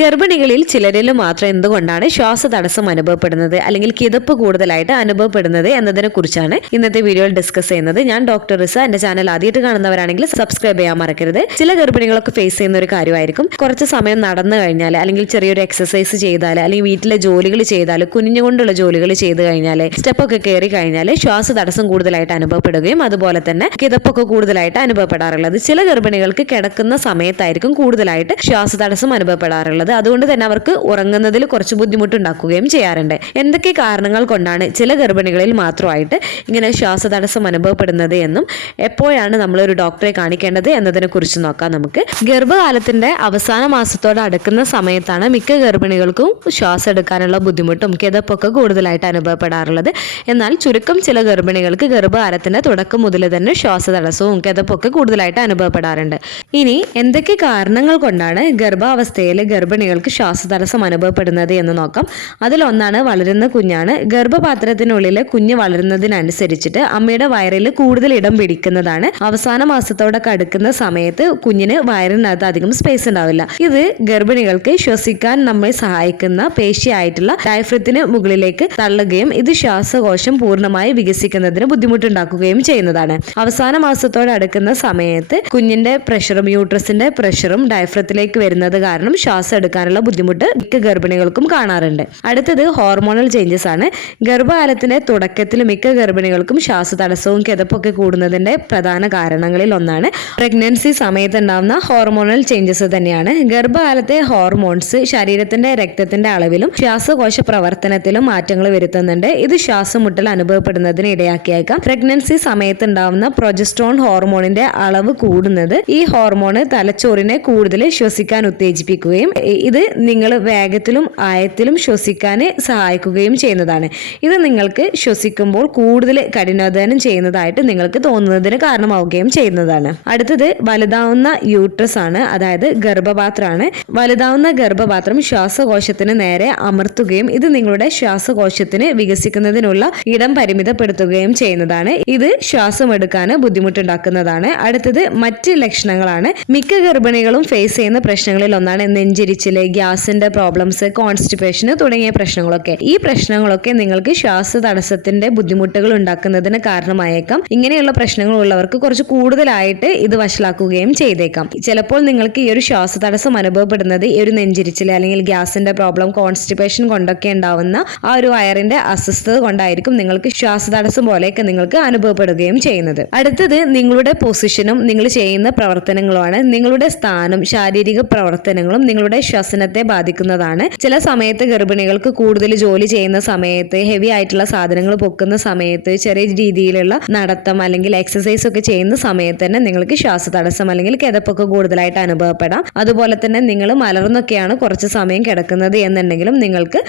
ഗർഭിണികളിൽ ചിലരിൽ മാത്രം എന്തുകൊണ്ടാണ് ശ്വാസതടസ്സം അനുഭവപ്പെടുന്നത് അല്ലെങ്കിൽ കിതപ്പ് കൂടുതലായിട്ട് അനുഭവപ്പെടുന്നത് എന്നതിനെ കുറിച്ചാണ് ഇന്നത്തെ വീഡിയോയിൽ ഡിസ്കസ് ചെയ്യുന്നത്. ഞാൻ ഡോക്ടർ റിസ. എന്റെ ചാനൽ ആദ്യമായിട്ട് കാണുന്നവരാണെങ്കിൽ സബ്സ്ക്രൈബ് ചെയ്യാൻ മറക്കരുത്. ചില ഗർഭിണികളൊക്കെ ഫേസ് ചെയ്യുന്ന ഒരു കാര്യമായിരിക്കും, കുറച്ച് സമയം നടന്നു കഴിഞ്ഞാൽ അല്ലെങ്കിൽ ചെറിയൊരു എക്സസൈസ് ചെയ്താൽ അല്ലെങ്കിൽ വീട്ടിലെ ജോലികൾ ചെയ്താൽ, കുഞ്ഞുകൊണ്ടുള്ള ജോലികൾ ചെയ്ത് കഴിഞ്ഞാൽ, സ്റ്റെപ്പൊക്കെ കയറി കഴിഞ്ഞാൽ ശ്വാസതടസ്സം കൂടുതലായിട്ട് അനുഭവപ്പെടുകയും അതുപോലെ തന്നെ കിതപ്പൊക്കെ കൂടുതലായിട്ട് അനുഭവപ്പെടാറുള്ളത്. ചില ഗർഭിണികൾക്ക് കിടക്കുന്ന സമയത്തായിരിക്കും കൂടുതലായിട്ട് ശ്വാസതടസ്സം അനുഭവപ്പെടാറുള്ളത്. അതുകൊണ്ട് തന്നെ അവർക്ക് ഉറങ്ങുന്നതിൽ കുറച്ച് ബുദ്ധിമുട്ടുണ്ടാക്കുകയും ചെയ്യാറുണ്ട്. എന്തൊക്കെ കാരണങ്ങൾ കൊണ്ടാണ് ചില ഗർഭിണികളിൽ മാത്രമായിട്ട് ഇങ്ങനെ ശ്വാസതടസ്സം അനുഭവപ്പെടുന്നത് എന്നും എപ്പോഴാണ് നമ്മളൊരു ഡോക്ടറെ കാണിക്കേണ്ടത് എന്നതിനെ കുറിച്ച് നോക്കാം. നമുക്ക് ഗർഭകാലത്തിന്റെ അവസാന മാസത്തോട് അടുക്കുന്ന സമയത്താണ് മിക്ക ഗർഭിണികൾക്കും ശ്വാസം എടുക്കാനുള്ള ബുദ്ധിമുട്ടും കിതപ്പൊക്കെ കൂടുതലായിട്ട് അനുഭവപ്പെടാറുള്ളത്. എന്നാൽ ചുരുക്കം ചില ഗർഭിണികൾക്ക് ഗർഭകാലത്തിന്റെ തുടക്കം മുതൽ തന്നെ ശ്വാസതടസ്സവും കിതപ്പൊക്കെ കൂടുതലായിട്ട് അനുഭവപ്പെടാറുണ്ട്. ഇനി എന്തൊക്കെ കാരണങ്ങൾ കൊണ്ടാണ് ഗർഭാവസ്ഥയിൽ ഗർഭിണികൾക്ക് ശ്വാസതടസ്സം അനുഭവപ്പെടുന്നത് എന്ന് നോക്കാം. അതിലൊന്നാണ് വളരുന്ന കുഞ്ഞാണ്. ഗർഭപാത്രത്തിനുള്ളിൽ കുഞ്ഞ് വളരുന്നതിനനുസരിച്ചിട്ട് അമ്മയുടെ വയറിൽ കൂടുതൽ ഇടം പിടിക്കുന്നതാണ്. അവസാന മാസത്തോടൊക്കെ അടുക്കുന്ന സമയത്ത് കുഞ്ഞിന് വയറിനകത്ത് അധികം സ്പേസ് ഉണ്ടാവില്ല. ഇത് ഗർഭിണികൾക്ക് ശ്വസിക്കാൻ നമ്മെ സഹായിക്കുന്ന പേശിയായിട്ടുള്ള ഡയഫ്രത്തിന് മുകളിലേക്ക് തള്ളുകയും ഇത് ശ്വാസകോശം പൂർണ്ണമായി വികസിക്കുന്നതിന് ബുദ്ധിമുട്ടുണ്ടാക്കുകയും ചെയ്യുന്നതാണ്. അവസാന മാസത്തോട് അടുക്കുന്ന സമയത്ത് കുഞ്ഞിന്റെ പ്രഷറും യൂട്രസിന്റെ പ്രഷറും ഡയഫ്രത്തിലേക്ക് വരുന്നത് കാരണം ശ്വാസം എടുക്കാനുള്ള ബുദ്ധിമുട്ട് മിക്ക ഗർഭിണികൾക്കും കാണാറുണ്ട്. അടുത്തത് ഹോർമോണൽ ചേഞ്ചസ് ആണ്. ഗർഭകാലത്തിന്റെ തുടക്കത്തിൽ മിക്ക ഗർഭിണികൾക്കും ശ്വാസതടസ്സവും കിതപ്പൊക്കെ കൂടുന്നതിന്റെ പ്രധാന കാരണങ്ങളിൽ ഒന്നാണ് പ്രഗ്നൻസി സമയത്ത് ഉണ്ടാകുന്ന ഹോർമോണൽ ചേഞ്ചസ് തന്നെയാണ്. ഗർഭകാലത്തെ ഹോർമോൺസ് ശരീരത്തിന്റെ രക്തത്തിന്റെ അളവിലും ശ്വാസകോശ പ്രവർത്തനത്തിലും മാറ്റങ്ങൾ വരുത്തുന്നുണ്ട്. ഇത് ശ്വാസമുട്ടൽ അനുഭവപ്പെടുന്നതിന് ഇടയാക്കിയേക്കാം. പ്രഗ്നൻസി സമയത്ത് ഉണ്ടാവുന്ന പ്രൊജസ്ട്രോൺ ഹോർമോണിന്റെ അളവ് കൂടുന്നത് ഈ ഹോർമോണ് തലച്ചോറിനെ കൂടുതൽ ശ്വസിക്കാൻ ഉത്തേജിപ്പിക്കുകയും ഇത് നിങ്ങൾ വേഗത്തിലും ആയത്തിലും ശ്വസിക്കാൻ സഹായിക്കുകയും ചെയ്യുന്നതാണ്. ഇത് നിങ്ങൾക്ക് ശ്വസിക്കുമ്പോൾ കൂടുതൽ കഠിനാധ്വാനം ചെയ്യുന്നതായിട്ട് നിങ്ങൾക്ക് തോന്നുന്നതിന് കാരണമാവുകയും ചെയ്യുന്നതാണ്. അടുത്തത് വലുതാവുന്ന യൂട്രസ് ആണ്, അതായത് ഗർഭപാത്രമാണ്. വലുതാവുന്ന ഗർഭപാത്രം ശ്വാസകോശത്തിന് നേരെ അമർത്തുകയും ഇത് നിങ്ങളുടെ ശ്വാസകോശത്തിന് വികസിക്കുന്നതിനുള്ള ഇടം പരിമിതപ്പെടുത്തുകയും ചെയ്യുന്നതാണ്. ഇത് ശ്വാസം എടുക്കാൻ ബുദ്ധിമുട്ടുണ്ടാക്കുന്നതാണ്. അടുത്തത് മറ്റ് ലക്ഷണങ്ങളാണ്. മിക്ക ഗർഭിണികളും ഫേസ് ചെയ്യുന്ന പ്രശ്നങ്ങളിൽ ഒന്നാണ് നെഞ്ചിരിച്ചില്, ഗ്യാസിന്റെ പ്രോബ്ലംസ്, കോൺസ്റ്റിപ്പേഷൻ തുടങ്ങിയ പ്രശ്നങ്ങളൊക്കെ. ഈ പ്രശ്നങ്ങളൊക്കെ നിങ്ങൾക്ക് ശ്വാസതടസ്സത്തിന്റെ ബുദ്ധിമുട്ടുകൾ ഉണ്ടാക്കുന്നതിന് കാരണമായേക്കാം. ഇങ്ങനെയുള്ള പ്രശ്നങ്ങൾ ഉള്ളവർക്ക് കുറച്ച് കൂടുതലായിട്ട് ഇത് വഷളാക്കുകയും ചെയ്തേക്കാം. ചിലപ്പോൾ നിങ്ങൾക്ക് ഈ ഒരു ശ്വാസതടസ്സം അനുഭവപ്പെടുന്നത് ഈ ഒരു നെഞ്ചിരിച്ചില് അല്ലെങ്കിൽ ഗ്യാസിന്റെ പ്രോബ്ലം, കോൺസ്റ്റിപ്പേഷൻ കൊണ്ടൊക്കെ ഉണ്ടാവുന്ന ആ ഒരു വയറിന്റെ അസ്വസ്ഥത കൊണ്ടായിരിക്കും നിങ്ങൾക്ക് ശ്വാസതടസ്സം പോലെയൊക്കെ നിങ്ങൾക്ക് അനുഭവപ്പെടുകയും ചെയ്യുന്നത്. അടുത്തത് നിങ്ങളുടെ പൊസിഷനും നിങ്ങൾ ചെയ്യുന്ന പ്രവർത്തനങ്ങളുമാണ്. നിങ്ങളുടെ സ്ഥാനം, ശാരീരിക പ്രവർത്തനങ്ങളും നിങ്ങളുടെ ശ്വസനത്തെ ബാധിക്കുന്നതാണ്. ചില സമയത്ത് ഗർഭിണികൾക്ക് കൂടുതൽ ജോലി ചെയ്യുന്ന സമയത്ത്, ഹെവി ആയിട്ടുള്ള സാധനങ്ങൾ പൊക്കുന്ന സമയത്ത്, ചെറിയ രീതിയിലുള്ള നടത്തം അല്ലെങ്കിൽ എക്സസൈസ് ഒക്കെ ചെയ്യുന്ന സമയത്ത് തന്നെ നിങ്ങൾക്ക് ശ്വാസതടസ്സം അല്ലെങ്കിൽ കിതപ്പൊക്കെ കൂടുതലായിട്ട് അനുഭവപ്പെടാം. അതുപോലെ തന്നെ നിങ്ങൾ മലർന്നൊക്കെയാണ് കുറച്ച് സമയം കിടക്കുന്നത് എന്നുണ്ടെങ്കിലും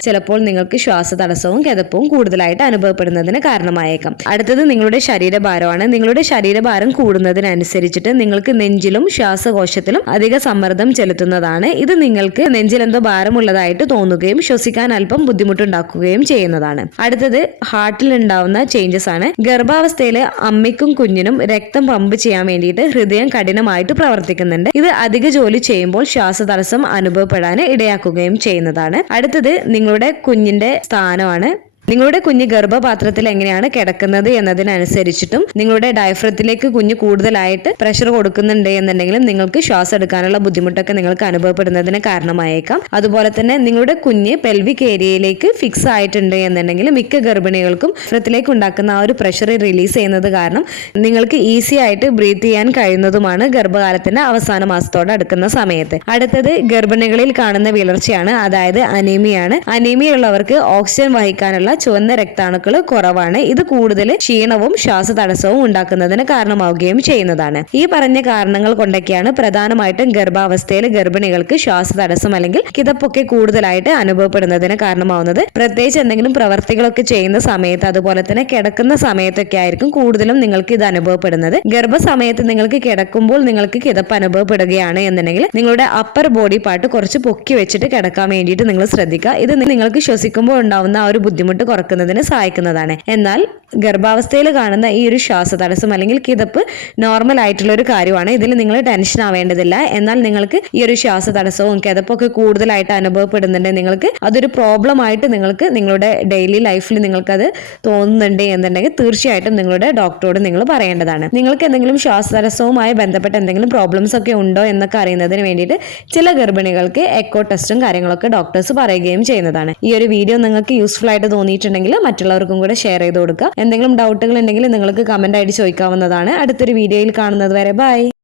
ചിലപ്പോൾ നിങ്ങൾക്ക് ശ്വാസതടസ്സവും കിതപ്പും കൂടുതലായിട്ട് അനുഭവപ്പെടുന്നതിന് കാരണമായേക്കാം. അടുത്തത് നിങ്ങളുടെ ശരീരഭാരമാണ്. നിങ്ങളുടെ ശരീരഭാരം കൂടുന്നതിനനുസരിച്ചിട്ട് നിങ്ങൾക്ക് നെഞ്ചിലും ശ്വാസകോശത്തിലും അധിക സമ്മർദ്ദം ചെലുത്തുന്നതാണ്. ഇത് നിങ്ങൾക്ക് നെഞ്ചിലെന്തോ ഭാരമുള്ളതായിട്ട് തോന്നുകയും ശ്വസിക്കാൻ അല്പം ബുദ്ധിമുട്ടുണ്ടാക്കുകയും ചെയ്യുന്നതാണ്. അടുത്തത് ഹാർട്ടിൽ ഉണ്ടാവുന്ന ചേഞ്ചസ് ആണ്. ഗർഭാവസ്ഥയിൽ അമ്മയ്ക്കും കുഞ്ഞിനും രക്തം പമ്പ് ചെയ്യാൻ വേണ്ടിയിട്ട് ഹൃദയം കഠിനമായിട്ട് പ്രവർത്തിക്കുന്നുണ്ട്. ഇത് അധിക ജോലി ചെയ്യുമ്പോൾ ശ്വാസതടസ്സം അനുഭവപ്പെടാൻ ഇടയാക്കുകയും ചെയ്യുന്നതാണ്. അടുത്തത് നിങ്ങളുടെ കുഞ്ഞിന്റെ സ്ഥാനമാണ്. നിങ്ങളുടെ കുഞ്ഞ് ഗർഭപാത്രത്തിൽ എങ്ങനെയാണ് കിടക്കുന്നത് എന്നതിനനുസരിച്ചിട്ടും നിങ്ങളുടെ ഡയഫ്രത്തിലേക്ക് കുഞ്ഞ് കൂടുതലായിട്ട് പ്രഷർ കൊടുക്കുന്നുണ്ട് എന്നുണ്ടെങ്കിലും നിങ്ങൾക്ക് ശ്വാസം എടുക്കാനുള്ള ബുദ്ധിമുട്ടൊക്കെ നിങ്ങൾക്ക് അനുഭവപ്പെടുന്നതിന് കാരണമായേക്കാം. അതുപോലെ തന്നെ നിങ്ങളുടെ കുഞ്ഞ് പെൽവിക് ഏരിയയിലേക്ക് ഫിക്സ് ആയിട്ടുണ്ട് എന്നുണ്ടെങ്കിൽ മിക്ക ഗർഭിണികൾക്കും ഡയഫ്രത്തിലേക്ക് ഉണ്ടാക്കുന്ന ആ ഒരു പ്രഷർ റിലീസ് ചെയ്യുന്നത് കാരണം നിങ്ങൾക്ക് ഈസി ആയിട്ട് ബ്രീത്ത് ചെയ്യാൻ കഴിയുന്നതുമാണ് ഗർഭകാലത്തിന്റെ അവസാന മാസത്തോടെ അടുക്കുന്ന സമയത്ത്. അടുത്തത് ഗർഭിണികളിൽ കാണുന്ന വിളർച്ചയാണ്, അതായത് അനീമിയാണ്. അനീമിയ ഉള്ളവർക്ക് ഓക്സിജൻ വഹിക്കാനുള്ള ചുവന്ന രക്താണുക്കൾ കുറവാണ്. ഇത് കൂടുതൽ ക്ഷീണവും ശ്വാസതടസ്സവും ഉണ്ടാക്കുന്നതിന് കാരണമാവുകയും ചെയ്യുന്നതാണ്. ഈ പറഞ്ഞ കാരണങ്ങൾ കൊണ്ടൊക്കെയാണ് പ്രധാനമായിട്ടും ഗർഭാവസ്ഥയിൽ ഗർഭിണികൾക്ക് ശ്വാസതടസ്സം അല്ലെങ്കിൽ കിതപ്പൊക്കെ കൂടുതലായിട്ട് അനുഭവപ്പെടുന്നതിന് കാരണമാവുന്നത്. പ്രത്യേകിച്ച് എന്തെങ്കിലും പ്രവർത്തികളൊക്കെ ചെയ്യുന്ന സമയത്ത്, അതുപോലെ തന്നെ കിടക്കുന്ന സമയത്തൊക്കെ ആയിരിക്കും കൂടുതലും നിങ്ങൾക്ക് ഇത് അനുഭവപ്പെടുന്നത്. ഗർഭസമയത്ത് നിങ്ങൾക്ക് കിടക്കുമ്പോൾ നിങ്ങൾക്ക് കിതപ്പ് അനുഭവപ്പെടുകയാണ് എന്നുണ്ടെങ്കിൽ നിങ്ങളുടെ അപ്പർ ബോഡി പാർട്ട് കുറച്ച് പൊക്കി വെച്ചിട്ട് കിടക്കാൻ വേണ്ടിയിട്ട് നിങ്ങൾ ശ്രദ്ധിക്കുക. ഇത് നിങ്ങൾക്ക് ശ്വസിക്കുമ്പോൾ ഉണ്ടാവുന്ന ആ ഒരു ബുദ്ധിമുട്ട് കുറക്കുന്നതിന് സഹായിക്കുന്നതാണ്. എന്നാൽ ഗർഭാവസ്ഥയിൽ കാണുന്ന ഈ ഒരു ശ്വാസതടസ്സം അല്ലെങ്കിൽ കിതപ്പ് നോർമൽ ആയിട്ടുള്ള ഒരു കാര്യമാണ്. ഇതിൽ നിങ്ങൾ ടെൻഷൻ ആവേണ്ടതില്ല. എന്നാൽ നിങ്ങൾക്ക് ഈ ഒരു ശ്വാസതടസ്സവും കിതപ്പൊക്കെ കൂടുതലായിട്ട് അനുഭവപ്പെടുന്നുണ്ട്, നിങ്ങൾക്ക് അതൊരു പ്രോബ്ലം ആയിട്ട് നിങ്ങൾക്ക് നിങ്ങളുടെ ഡെയിലി ലൈഫിൽ നിങ്ങൾക്കത് തോന്നുന്നുണ്ട് എന്നുണ്ടെങ്കിൽ തീർച്ചയായിട്ടും നിങ്ങളുടെ ഡോക്ടറോട് നിങ്ങൾ പറയേണ്ടതാണ്. നിങ്ങൾക്ക് എന്തെങ്കിലും ശ്വാസതടസ്സവുമായി ബന്ധപ്പെട്ട എന്തെങ്കിലും പ്രോബ്ലംസ് ഒക്കെ ഉണ്ടോ എന്നൊക്കെ അറിയുന്നതിന് വേണ്ടിയിട്ട് ചില ഗർഭിണികൾക്ക് എക്കോ ടെസ്റ്റും കാര്യങ്ങളൊക്കെ ഡോക്ടേഴ്സ് പറയുകയും ചെയ്യുന്നതാണ്. ഈ ഒരു വീഡിയോ നിങ്ങൾക്ക് യൂസ്ഫുൾ ആയിട്ട് തോന്നിയിട്ടുണ്ടെങ്കിൽ മറ്റുള്ളവർക്കും കൂടെ ഷെയർ ചെയ്ത് കൊടുക്കുക. എന്തെങ്കിലും ഡൗട്ടുകൾ ഉണ്ടെങ്കിൽ നിങ്ങൾക്ക് കമന്റ് ആയിട്ട് ചോദിക്കാവുന്നതാണ്. അടുത്തൊരു വീഡിയോയിൽ കാണുന്നത് വരെ ബൈ.